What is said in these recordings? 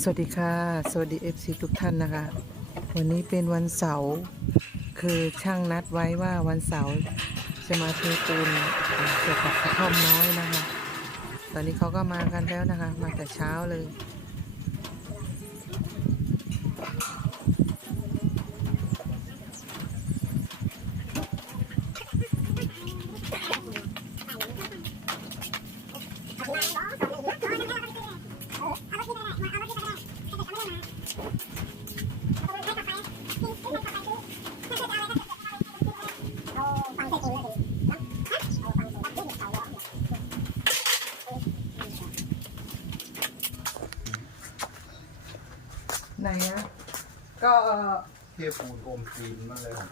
สวัสดีค่ะ สวัสดี FC ทุกท่านนะคะ วันนี้เป็นวันเสาร์คือช่างนัดไว้ว่าวันเสาร์จะมาเทปูนเกี่ยวกับกระท่มน้อยนะคะ ตอนนี้เขาก็มากันแล้วนะคะ มาแต่เช้าเลย ไหนอะก็เทปูนอมจีนมาเลยครับ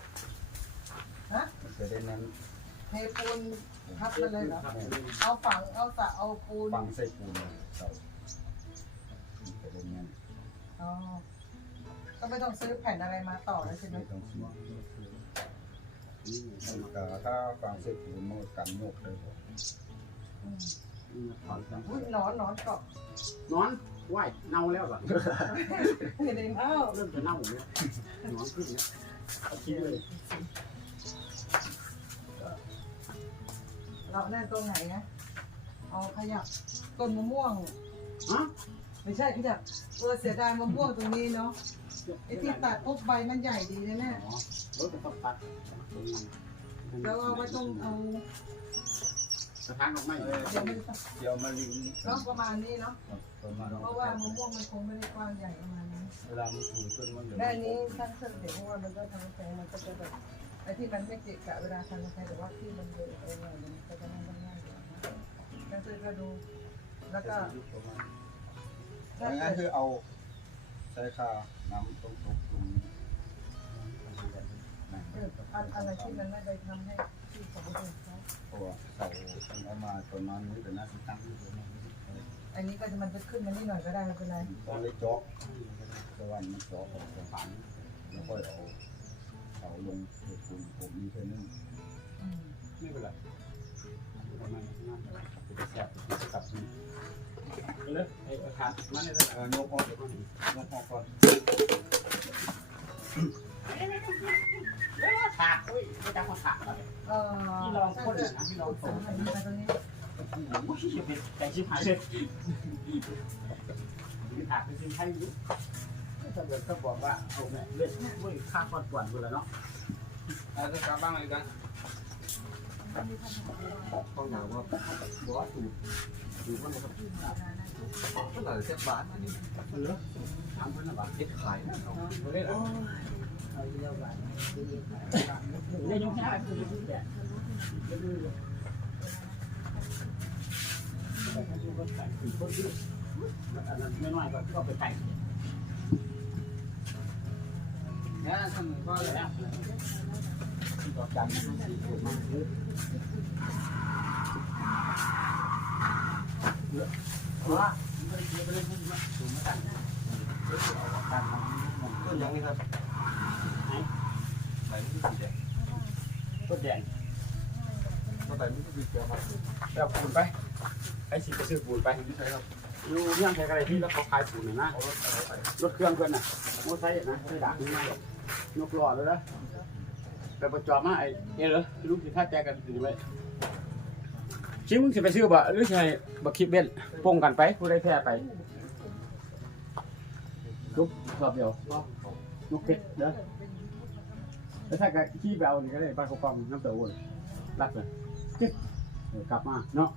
ฮะมันจะได้นั้นเทปูนทับกันเลยเหรอ เอาฝัง เอาสระเอาปูนฟังใส่ปูนเลยเสามันจะได้นั้นอ๋อ ก็ไม่ต้องซื้อแผ่นอะไรมาต่อแล้วใช่ไหมไม่ต้องซื้อมันก็ถ้าฟังใส่ปูนมันก็กันโยกเลยครับอืมถอนครับอุ้ยหนอนหนอนเกาะนอน ไหวเน่าแล้วเหรอไม่ได้เอ้าเริ่มจะเน่าเนี่ยนอนขึ้นเนี่ยคิดเลยเราแน่นตรงไหนนะเอาขยับต้นมะม่วง ฮะไม่ใช่ขยับเออเสียดายมะม่วงตรงนี้เนาะไอ้ที่ตัดปุ๊บใบมันใหญ่ดีนะแม่อ๋อรถจะต้องตัดตรงนั้นแล้วเอาไว้ตรงเอา สถานดอกไม้เดี๋ยวมันจะเดี๋ยวมาลิงเนาะประมาณนี้เนาะประมาณเพราะว่ามะม่วงมันคงไม่ได้กว้างใหญ่ประมาณนี้เวลามันสูงขึ้นมันเหลือแม่นี้ท่านเสนอเพราะว่ามันก็ทำแสงมันก็จะแบบไอ้ที่มันไม่เกะกะเวลาทำอะไรแต่ว่าที่มันเยอะอะไรมันก็จะนั่งง่ายกว่านะนั่นคือก็ดูแล้วก็ประมาณงั้นคือเอาใช้ค่าน้ำตรงตกลงเอออันอะไรที่มันไม่ได้ทำให้ที่ของคนอื่นเขาเพราะว่าเสาเอามาประมาณนี้แต่น่าจะตั้งอยู่ประมาณนี้อันนี้ก็จะมันจะขึ้นมานิดหน่อยก็ได้ไม่เป็นไรตอนเล็กเจาะตะวันมันเจาะออกจากผ่านแล้วก็เอาเอาลงเทปูนผมมีแค่นั้นอืมไม่เป็นไรประมาณนั้นจะแสบจะกลับเลยไอ้ขาดมันเนี่ยเออนกออกนกออกก่อน ขาดเฮ้ยไม่จับขาดเลยเออพี่ลองพ่นนะพี่ลองสพ่นมอันนี้ไปตรงนี้โอ้ยเป็นใจชิบหายเลยมีขาดเป็นชิ้นไทยอยู่ถ้าเกิดก็บอกว่าเอาเนี่เลือดเว้ยค่าก่อนก่อนกูแล้วเนาะเอาจะกลับบ้างเลยกันต้องหนาวว่าบอกว่าสูบสูบมันมันก็หลายเส้นบาทอันนี้เหลือทำเพื่อนบางเฮ็ดขายนะเอาไม่ได้หรอเนี่ยยกแค่คือแดดแต่ถ้าดูก็ใส่สีคนอันนั้นไม่น้อยก็ไปใส่เนี่ยทำก็เลยต่อจันทร์ ยว่าไม่ได้ไม่ได้พูดว่าสูงมาตันการมองมองต้นยังนี่ครับ ไหนมันคือสีแดงต้นแดงก็ไหนมันคือสีเขียวครับแล้วปูนไปไอ้สีไปซื้อปูนไปที่ใช้ครับอยู่เรื่องอะไรที่แล้วเขาขายปูนนะเอารถอะไรไปรถเครื่องเพื่อนน่ะมอไซค์นะไม่ดักนี่มากนกหล่อเลยนะแต่ประจอบมาไอ้เออเหรอลูกสิท่าแจกันอยู่ไว้ชิมึงสิไปซื้อบ่หรือใช่บ่คิดเบ็ดป้งกันไปผู้ใดแพ้ไปลุกรอบเดียวลุกเป็ดเด้อ แล้วถ้าก็ขี้ไปเอานี่ก็ได้ปลานเขาฟังน้ำเต้าหู้รักเลยจิ๊บเดี๋ยวกลับมาเนาะ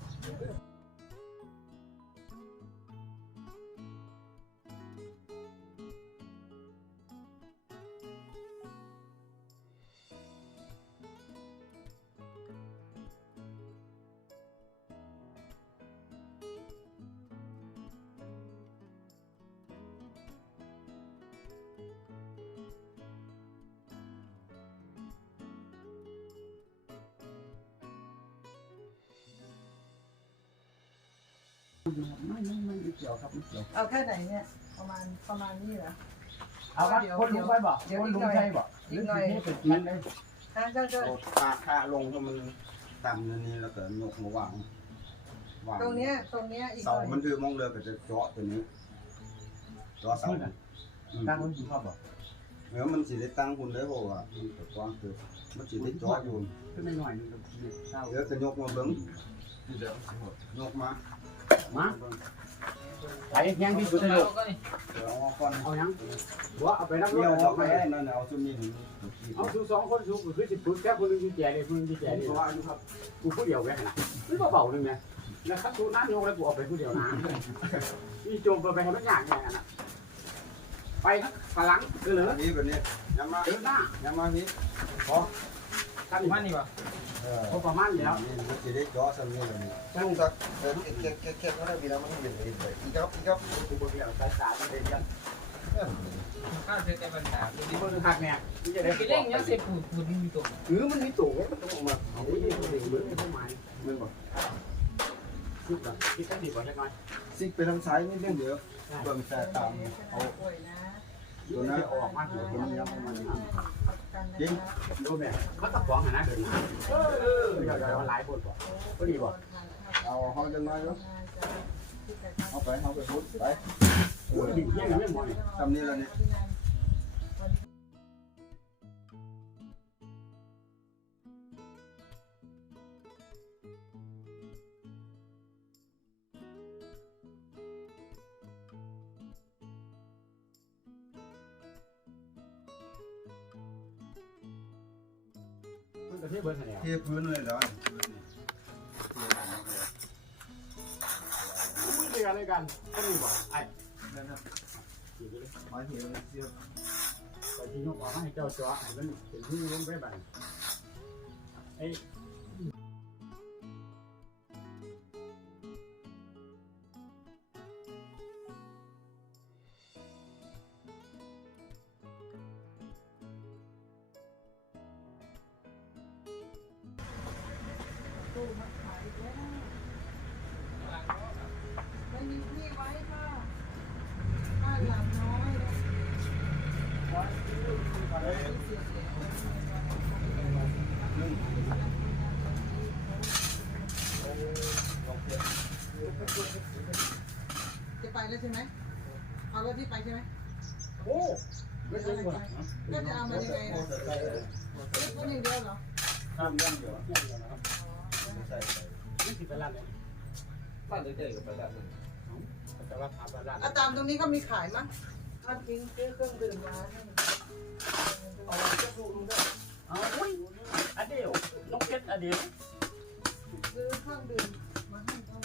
ไม่ไม่ไม่เกี่ยวครับไม่เกี่ยวเอาแค่ไหนเนี่ยประมาณประมาณนี้เหรอเอาว่าคนลุงไปบอกคนลุงใช่บอกอีกหน่อยหรือสิเป็นได้ฮะเจ้าเจ้าเอาคาค่าลงให้มันต่ำนั่นนี่แล้วก็ยกมาวางวางตรงเนี้ยตรงเนี้ยอีกหเสาน่อยมันคือมองเรือก็จะเจาะตัวนี้จ่อเสามืดอะตั้งคนสุภาพบ่เออมันสิได้ตั้งหุ่นได้บ่ว่ามันก็กว้างเกินมันสิได้จ่ออยู่ขึ้นไม่หน่อยนึงกับเศร้าเดี๋ยวก็ยกมาเบิ่งนี่เดี๋ยวสิหมดยกมา มาไหลแห้งที่สุดเลยลูกเดี๋ยวเอาก่อนเอายังบัวเอาไปรับรเดี๋ถยวอเอาอกไปไปให้นั่นน่ะเอาซุมนี้ถึงเอาสูสองคนสูคือสิบปุ๊บแค่คนนึงที่แก่เลยคนนึงที่แก่เลยว่าอยู่ครับกูผู้เดียวแค่นะไม่เบาๆนึงไงแล้วคัดตูน้ำโยงแล้วกูเอาไปผู้เดียวนะนี่โจมไปให้มันยากไงนะไปทั้งพลังเออเหรออันนี้แบบนี้ยามาเดินหน้า ยามาพี่ท่านมันนี่วะเออพอประมาณแล้วนี่มันสิได้จ่อซ้ำนี้แบบนี้ลุงสักเดินแค่แค่แค่เขาได้ปีแล้วมันเห็นเห็นเลยอีกครับอีกครับกูผู้เดียวสายสายมันเดินกันข้าวเธอแต่บรรดานี่คนหักเนี่ยนี่จะได้ไปเล่นยังเสร็จปูดปูดมีตัวหรือมันมีตู่มันต้องออกมาเอาไว้ที่คนเดียวเหมือนต้นไม้มึงบอกคิดก่อนคิดกันดีกว่าเล็กน้อยซิกไปทางซ้ายนิดนึงเดี๋ยวเบิ่งแต่ตามเอาตัวนั้นออกมาเดี๋ยวมันยังมัน ยิงดูแม่เขาตะฟองนะเดินมาเออเดี๋ยวเดี๋ยวหลายคนบอกก็ดีบอกเอาเฮาจังได๋เนาะเอาไปเอาไปพุดไปโอ้ยดีเยี่ยมไม่หมดทำนี่แล้วเนี่ยะเทียบเบอร์เท่าไหร่เทพื้นเลยเหรอมึงเรียนอะไรกันก็ดีบอกไอ้นั่นน่ะอยู่เลยไม้เหี่ยวเสียบไปที่ยกออกมาให้เจ้าจ้าให้มันเป็นที่ล้มไปบ้างไอ้ ไม่มีที่ไว้ค่ะบ้านหลังน้อยนะจะไปแล้วใช่ไหมเอารถที่ไปใช่ไหมโอ้ไม่ใช่คนก็จะเอามายังไงนะรถคนอย่างเดียวเหรอทำยังเดียว นี่สิบล้านเลยบ้านเจ๊กับไปด้านนั้นแต่ว่าทำล้านอาตามตรงนี้ก็มีขายมั้งทำจริงซื้อเครื่องดื่มมาให้เอาจะถูกด้วยอ๋ออุ้ยอเดียวนกเพชรอเดียวซื้อเครื่องดื่มมาให้เขา